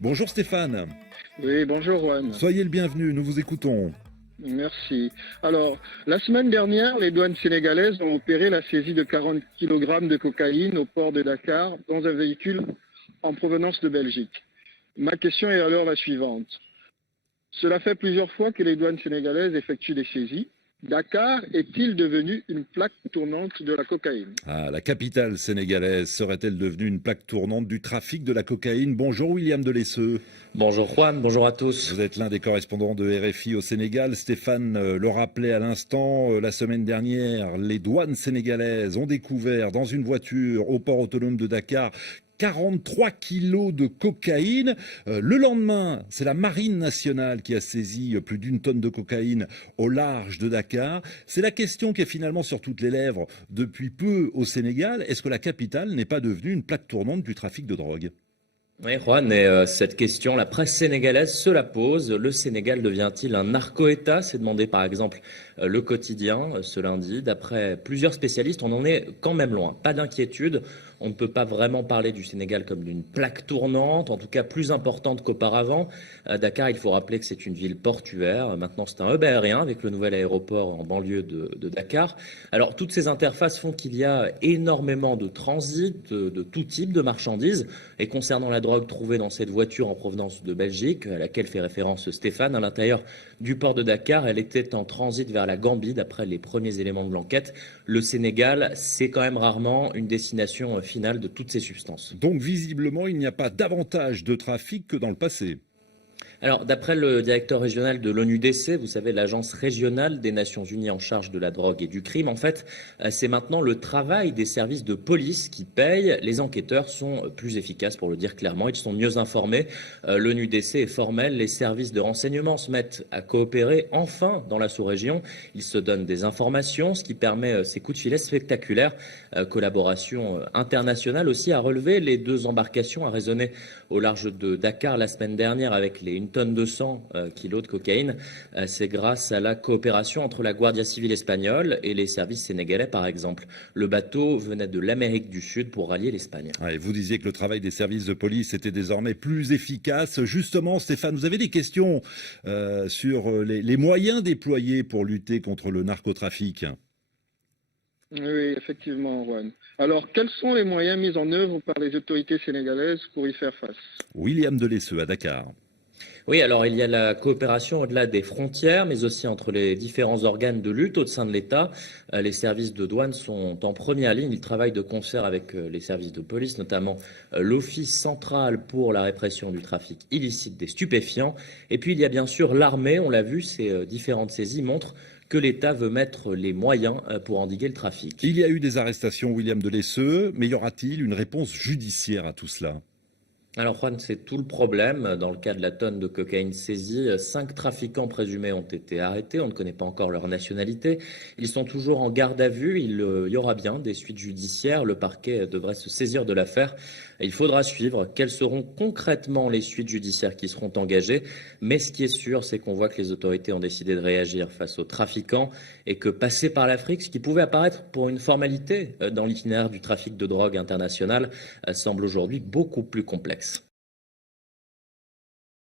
Bonjour Stéphane, Oui, bonjour Juan. soyez le bienvenu, nous vous écoutons. Merci. Alors, la semaine dernière, les douanes sénégalaises ont opéré la saisie de 40 kg de cocaïne au port de Dakar dans un véhicule en provenance de Belgique. Ma question est alors la suivante. Cela fait plusieurs fois que les douanes sénégalaises effectuent des saisies. Dakar est-il devenu une plaque tournante de la cocaïne? Ah, la capitale sénégalaise serait-elle devenue une plaque tournante du trafic de la cocaïne? Bonjour William Delesseux. Bonjour Juan, bonjour à tous. Vous êtes l'un des correspondants de RFI au Sénégal. Stéphane le rappelait à l'instant, la semaine dernière, les douanes sénégalaises ont découvert dans une voiture au port autonome de Dakar 43 kilos de cocaïne. Le lendemain, c'est la Marine nationale qui a saisi plus d'une tonne de cocaïne au large de Dakar. C'est la question qui est finalement sur toutes les lèvres depuis peu au Sénégal. Est-ce que la capitale n'est pas devenue une plaque tournante du trafic de drogue ? Oui, Juan, et cette question, la presse sénégalaise se la pose. Le Sénégal devient-il un narco-État? C'est demandé par exemple Le Quotidien ce lundi. D'après plusieurs spécialistes, on en est quand même loin. Pas d'inquiétude. On ne peut pas vraiment parler du Sénégal comme d'une plaque tournante, en tout cas plus importante qu'auparavant. Dakar, il faut rappeler que c'est une ville portuaire. Maintenant, c'est un hub aérien avec le nouvel aéroport en banlieue de Dakar. Alors, toutes ces interfaces font qu'il y a énormément de transit, de tout type de marchandises. Et concernant la drogue trouvée dans cette voiture en provenance de Belgique, à laquelle fait référence Stéphane, à l'intérieur du port de Dakar, elle était en transit vers la Gambie, d'après les premiers éléments de l'enquête. Le Sénégal, c'est quand même rarement une destination finale de toutes ces substances. Donc visiblement, il n'y a pas davantage de trafic que dans le passé. Alors, d'après le directeur régional de l'ONUDC, vous savez, l'agence régionale des Nations Unies en charge de la drogue et du crime, en fait, c'est maintenant le travail des services de police qui paye. Les enquêteurs sont plus efficaces, pour le dire clairement. Ils sont mieux informés. L'ONUDC est formel. Les services de renseignement se mettent à coopérer enfin dans la sous-région. Ils se donnent des informations, ce qui permet ces coups de filet spectaculaires. Collaboration internationale aussi à relever. Les deux embarcations à raisonner au large de Dakar la semaine dernière avec les 1 tonne 200 kilos de cocaïne. C'est grâce à la coopération entre la Guardia Civile espagnole et les services sénégalais, par exemple. Le bateau venait de l'Amérique du Sud pour rallier l'Espagne. Ouais, vous disiez que le travail des services de police était désormais plus efficace. Justement, Stéphane, vous avez des questions sur les moyens déployés pour lutter contre le narcotrafic? Oui, effectivement, Juan. Alors, quels sont les moyens mis en œuvre par les autorités sénégalaises pour y faire face? William Delesseux à Dakar. Oui, alors il y a la coopération au-delà des frontières, mais aussi entre les différents organes de lutte au sein de l'État. Les services de douane sont en première ligne. Ils travaillent de concert avec les services de police, notamment l'Office central pour la répression du trafic illicite des stupéfiants. Et puis il y a bien sûr l'armée. On l'a vu, ces différentes saisies montrent que l'État veut mettre les moyens pour endiguer le trafic. Il y a eu des arrestations, William Delesseux, mais y aura-t-il une réponse judiciaire à tout cela? Alors Juan, c'est tout le problème. Dans le cas de la tonne de cocaïne saisie, 5 trafiquants présumés ont été arrêtés. On ne connaît pas encore leur nationalité. Ils sont toujours en garde à vue. Il y aura bien des suites judiciaires. Le parquet devrait se saisir de l'affaire. Il faudra suivre quelles seront concrètement les suites judiciaires qui seront engagées. Mais ce qui est sûr, c'est qu'on voit que les autorités ont décidé de réagir face aux trafiquants et que passer par l'Afrique, ce qui pouvait apparaître pour une formalité dans l'itinéraire du trafic de drogue international, semble aujourd'hui beaucoup plus complexe.